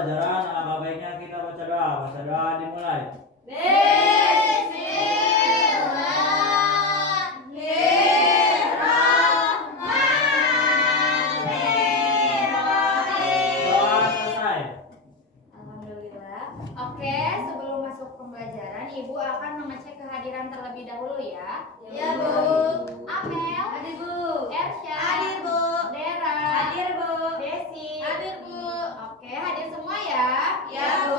pembelajaran, alangkah baiknya kita baca doa. Baca doa dimulai. Doa selesai. Alhamdulillah. Oke, sebelum masuk pembelajaran, Ibu akan mengecek kehadiran terlebih dahulu ya. Ya, Bu. Amel, Hadir, Bu. Ersya, Hadir, Bu. Dera, Hadir, Bu. Desi, Hadir, Bu. Oke, hadir semua ya. Ya, Bu.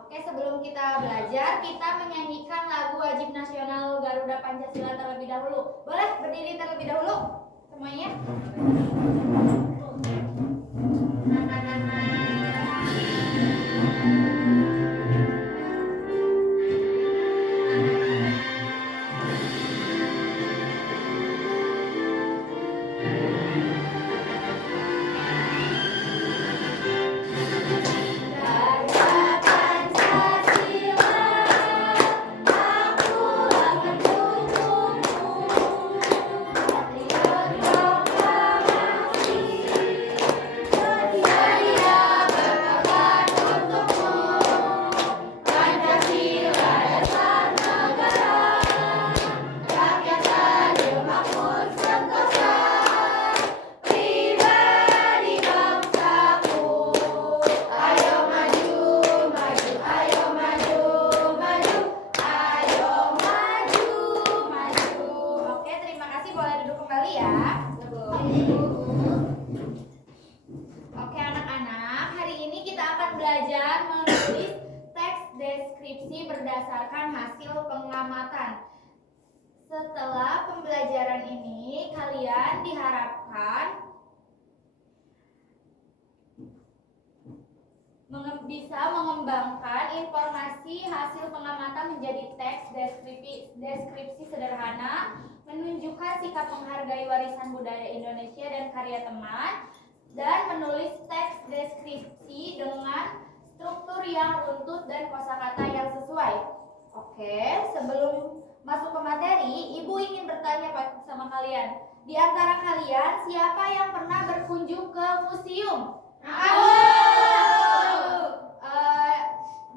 Oke, sebelum kita belajar, kita menyanyikan lagu wajib nasional Garuda Pancasila terlebih dahulu. Boleh berdiri terlebih dahulu semuanya? Oke, terima kasih. Boleh duduk kembali ya. Oke anak-anak, hari ini kita akan belajar menulis teks deskripsi berdasarkan hasil pengamatan. Setelah pembelajaran ini, kalian diharapkan bisa mengembangkan informasi hasil pengamatan menjadi teks deskripsi sederhana, menunjukkan sikap menghargai warisan budaya Indonesia dan karya teman, dan menulis teks deskripsi dengan struktur yang runtut dan kosakata yang sesuai. Oke, sebelum masuk ke materi, Ibu ingin bertanya sama kalian. Di antara kalian, siapa yang pernah berkunjung ke museum?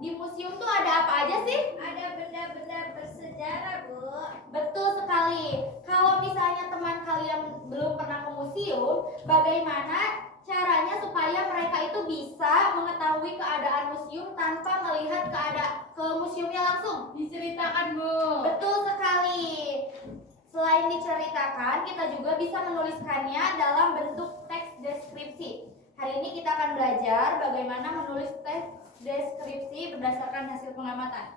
Di museum tuh ada apa aja sih? Ada benda-benda bersejarah, Bu. Betul sekali. Kalau misalnya teman kalian belum pernah ke museum, bagaimana caranya supaya mereka itu bisa mengetahui keadaan museum tanpa melihat ke museumnya langsung? Diceritakan, Bu. Betul sekali. Selain diceritakan, kita juga bisa menuliskannya dalam bentuk teks deskripsi. Hari ini kita akan belajar bagaimana menulis teks deskripsi berdasarkan hasil pengamatan.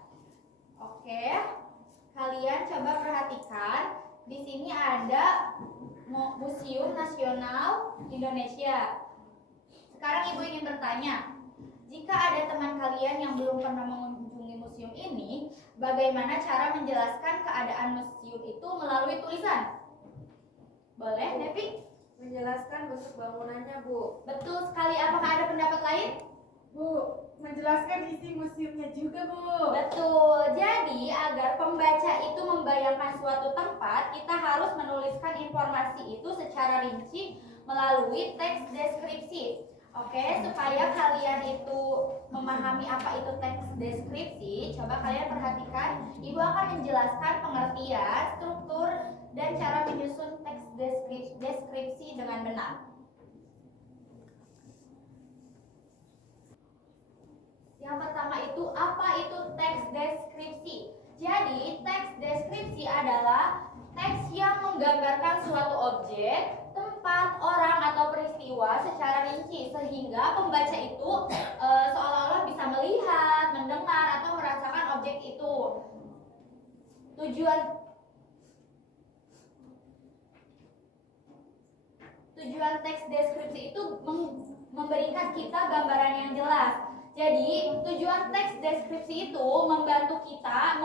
Oke, kalian coba perhatikan. Di sini ada Museum Nasional Indonesia. Sekarang Ibu ingin bertanya, jika ada teman kalian yang belum pernah mengunjungi museum ini, bagaimana cara menjelaskan keadaan museum itu melalui tulisan? Boleh, Devi? Menjelaskan bentuk bangunannya, Bu. Betul sekali. Apakah ada pendapat lain? Bu, menjelaskan isi museumnya juga, Bu. Betul. Jadi, agar pembaca itu membayangkan suatu tempat, kita harus menuliskan informasi itu secara rinci melalui teks deskripsi. Oke, supaya kalian itu memahami apa itu teks deskripsi, coba kalian perhatikan. Ibu akan menjelaskan pengertian, struktur, dan cara menyusun teks deskripsi dengan benar. Yang pertama itu, apa itu teks deskripsi? Jadi, teks deskripsi adalah teks yang menggambarkan suatu objek, tempat, orang, atau peristiwa secara rinci sehingga pembaca itu seolah-olah bisa melihat, mendengar, atau merasakan objek itu. Tujuan teks deskripsi itu memberikan kita gambaran yang jelas. Jadi, tujuan teks deskripsi itu membantu kita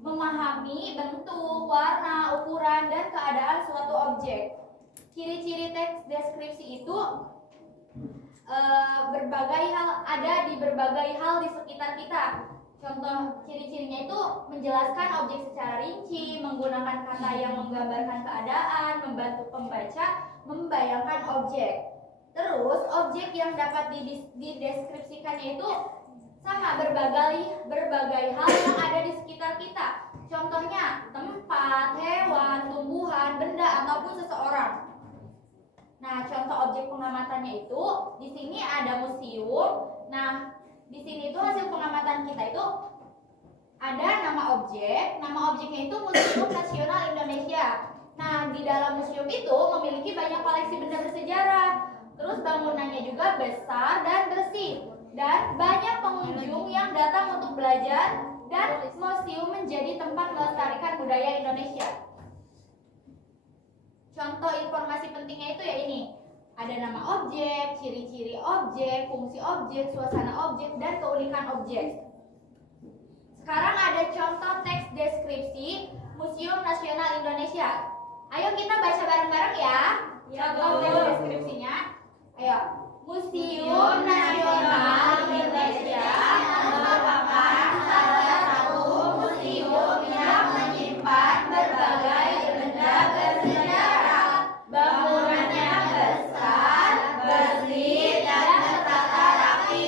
memahami bentuk, warna, ukuran, dan keadaan suatu objek. Ciri-ciri teks deskripsi itu ada di berbagai hal di sekitar kita. Contoh ciri-cirinya itu menjelaskan objek secara rinci, menggunakan kata yang menggambarkan keadaan, membantu pembaca membayangkan objek. Terus objek yang dapat dideskripsikannya itu sama berbagai hal yang ada di sekitar kita. Contohnya tempat, hewan, tumbuhan, benda ataupun seseorang. Nah, contoh objek pengamatannya itu di sini ada museum. Nah, di sini itu hasil pengamatan kita itu ada nama objek. Nama objeknya itu Museum Nasional Indonesia. Nah, di dalam museum itu memiliki banyak koleksi benda bersejarah. Terus bangunannya juga besar dan bersih. Dan banyak pengunjung yang datang untuk belajar dan museum menjadi tempat melestarikan budaya Indonesia. Contoh informasi pentingnya itu ya ini. Ada nama objek, ciri-ciri objek, fungsi objek, suasana objek, dan keunikan objek. Sekarang ada contoh teks deskripsi Museum Nasional Indonesia. Ayo kita baca bareng-bareng ya. Contoh teks deskripsinya. Ayo. Museum Nasional Indonesia merupakan salah satu museum yang menyimpan berbagai benda bersejarah. Bangunannya besar, bersih, dan tertata rapi.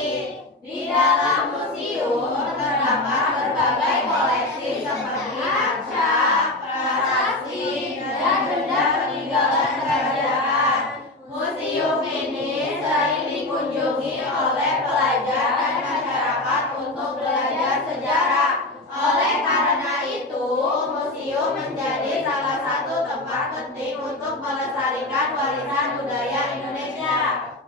Di dalam museum terdapat berbagai koleksi seperti arca, prasasti, dan benda peninggalan kerajaan. Museum ini sering dikunjungi oleh pelajar dan masyarakat untuk belajar sejarah. Oleh karena itu, museum menjadi salah satu tempat penting untuk melestarikan warisan budaya Indonesia.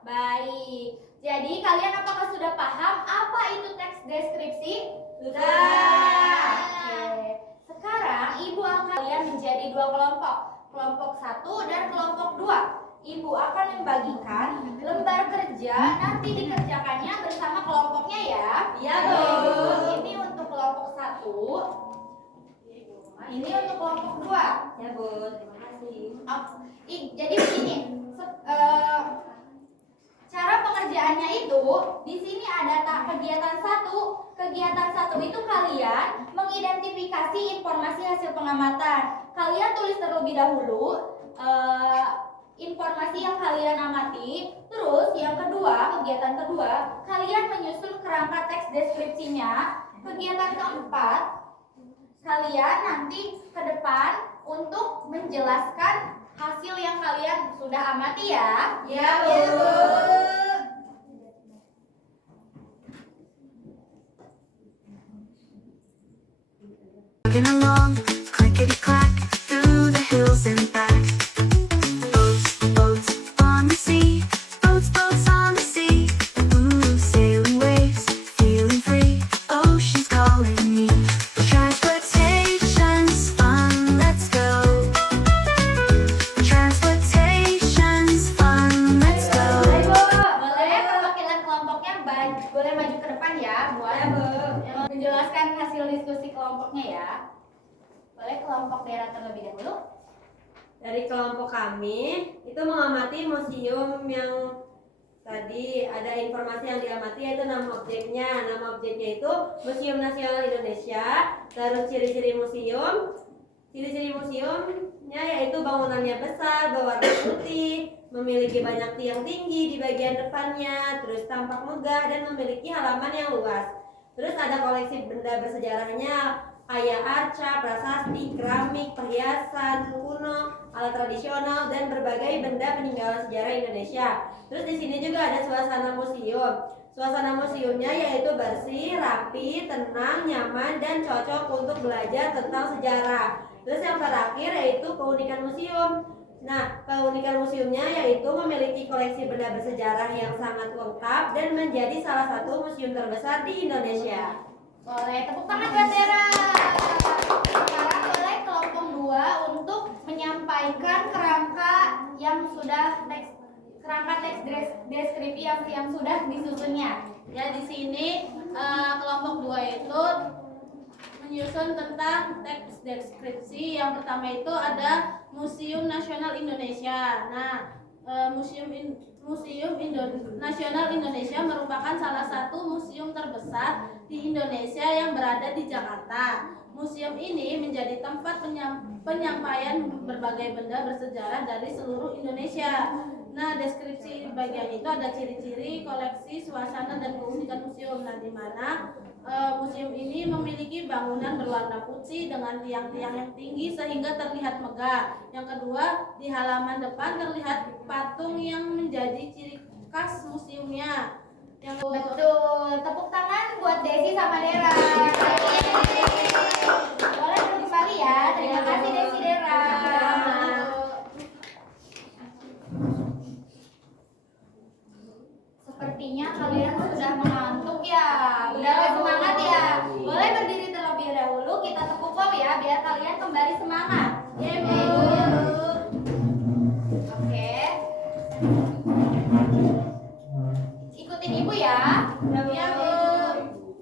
Baik, jadi kalian apakah sudah paham apa itu teks deskripsi? Sudah. Oke. Sekarang ibu akan kalian menjadi dua kelompok, kelompok 1 dan kelompok 2. Ibu akan membagikan lembar kerja, nanti dikerjakannya bersama kelompoknya ya. Iya, Bu. Ini untuk kelompok 1. Ini untuk kelompok 2. Ya, Bu. Terima kasih. Jadi begini, cara pengerjaannya itu di sini ada kegiatan 1. Kegiatan 1 itu kalian mengidentifikasi informasi hasil pengamatan. Kalian tulis terlebih dahulu informasi yang kalian amati. Terus yang kedua, kegiatan kedua, kalian menyusun kerangka teks deskripsinya. Kegiatan keempat, kalian nanti ke depan untuk menjelaskan hasil yang kalian sudah amati ya. Ya, Bu. Walking along, clickety clack, through the hills and back. Boats, boats on the sea, boats, boats on the sea. Ooh, sailing waves, feeling free. Ocean's calling me. Transportation's fun, let's go. Transportation's fun, let's go. Boleh perwakilan kelompoknya boleh maju ke depan ya buat menjelaskan hasil diskusi kelompoknya ya. Boleh kelompok daerah terlebih dahulu. Dari kelompok kami itu mengamati museum yang tadi ada informasi yang diamati yaitu nama objeknya. Nama objeknya itu Museum Nasional Indonesia. Terus ciri-ciri museum. Ciri-ciri museumnya yaitu bangunannya besar, berwarna putih, memiliki banyak tiang tinggi di bagian depannya, terus tampak megah dan memiliki halaman yang luas. Terus ada koleksi benda bersejarahnya, kayak arca, prasasti, keramik, perhiasan kuno, alat tradisional, dan berbagai benda peninggalan sejarah Indonesia. Terus di sini juga ada suasana museum. Suasana museumnya yaitu bersih, rapi, tenang, nyaman, dan cocok untuk belajar tentang sejarah. Terus yang terakhir yaitu keunikan museum. Nah, keunikan museumnya yaitu memiliki koleksi benda bersejarah yang sangat lengkap dan menjadi salah satu museum terbesar di Indonesia. Boleh tepuk tangan buat Dera. Sekarang boleh kelompok 2 untuk menyampaikan kerangka teks deskripsi yang sudah disusunnya. Ya, di sini kelompok 2 itu menyusun tentang teks deskripsi. Yang pertama itu ada Museum Nasional Indonesia. Nah, Museum Nasional Indonesia merupakan salah satu museum terbesar di Indonesia yang berada di Jakarta. Museum ini menjadi tempat penyampaian berbagai benda bersejarah dari seluruh Indonesia. Nah, deskripsi bagian itu ada ciri-ciri, koleksi, suasana, dan keunikan museum. Nah, di mana museum ini memiliki bangunan berwarna putih dengan tiang-tiang yang tinggi sehingga terlihat megah. Yang kedua, di halaman depan terlihat patung yang menjadi ciri khas museumnya. Yang Betul. Tepuk tangan buat Desi sama Dera. Boleh duduk kembali ya. Terima kasih Desi Dera. Sepertinya kalian sudah mengantuk ya. Udah gak semangat ya. Boleh berdiri terlebih dahulu. Kita tepuk pom ya biar kalian kembali semangat. Oke. Ikutin ibu ya. Ya bu.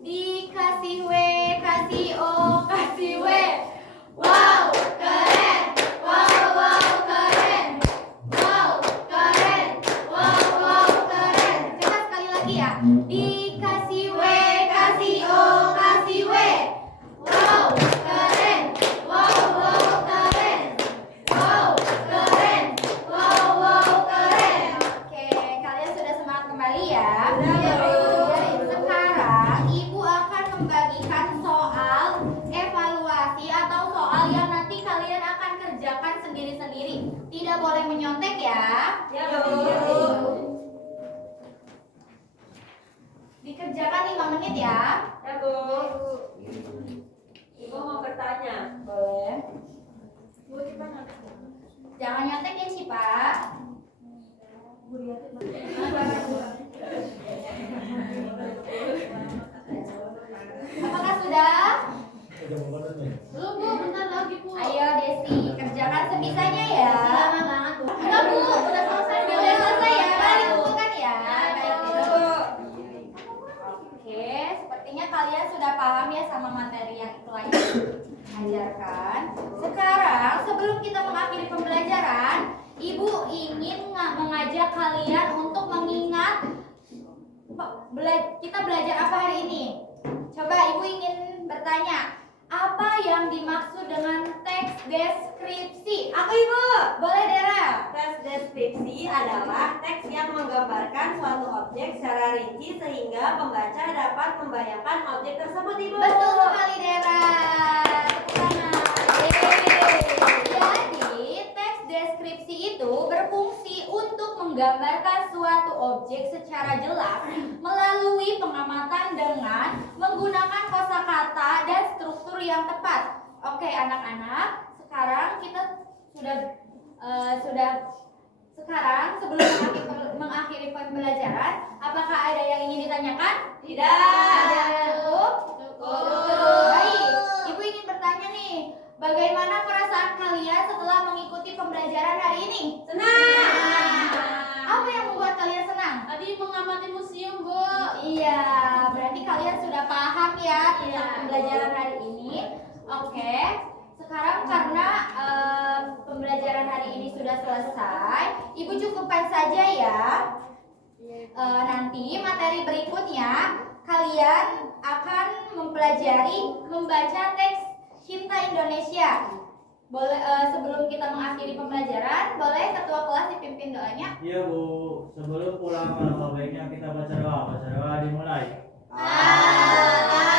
Dikasih W, kasih O, kasih W. Wow, keren. Wow, wow, keren. Wow, keren. Wow, wow, keren. Coba sekali lagi ya. Dikasih W, kasih O, kasih W. Wow, keren. Wow, wow, keren. Wow, keren. Wow, wow, keren. Oke, kalian sudah semangat kembali ya. Sekarang ibu akan membagikan soal evaluasi atau soal yang nanti kalian akan kerjakan sendiri-sendiri. Tidak boleh menyontek ya. Ya, Bu. Dikerjakan 5 menit ya. Ya, Bu. Ibu mau bertanya? Boleh. Jangan nyontek ya sih Pak. Apakah sudah? belum bu, bentar lagi bu. Ayo Desi, kerjakan sebisanya ya. Lama banget bu. Enggak Bu, udah selesai. Udah selesai ya. Dikumpulkan ya. Baik, Bu. Oke, sepertinya kalian sudah paham ya sama materi yang telah ajarkan. Sekarang sebelum kita mengakhiri pembelajaran, Ibu ingin mengajak kalian untuk mengingat kita belajar apa hari ini. Coba Ibu ingin bertanya, apa yang dimaksud dengan teks deskripsi? Aku Ibu. Boleh Dera? Teks deskripsi adalah teks yang menggambarkan suatu objek secara rinci sehingga pembaca dapat membayangkan objek tersebut, Ibu. Betul sekali Dera. Tepuk tangan. Jadi teks deskripsi itu berfungsi untuk menggambarkan suatu objek secara jelas melalui pengamatan dengan menggunakan kosakata dan struktur yang tepat. Oke anak-anak, sekarang kita sudah sekarang sebelum mengakhiri pembelajaran, apakah ada yang ingin ditanyakan? Tidak. Cukup? Baik, Ibu ingin bertanya nih, bagaimana perasaan kalian setelah mengikuti pembelajaran hari ini? Senang. Apa yang membuat kalian senang? Tadi mengamati museum bu. Iya, berarti kalian sudah paham ya tentang Iya. pembelajaran hari ini. Oke, sekarang karena pembelajaran hari ini sudah selesai, Ibu cukupkan saja ya. Nanti materi berikutnya kalian akan mempelajari membaca teks Cinta Indonesia. Boleh sebelum kita mengakhiri pembelajaran, boleh ketua kelas dipimpin doanya. Iya Bu, sebelum pulang alangkah baiknya kita baca doa. Baca doa dimulai. Amin.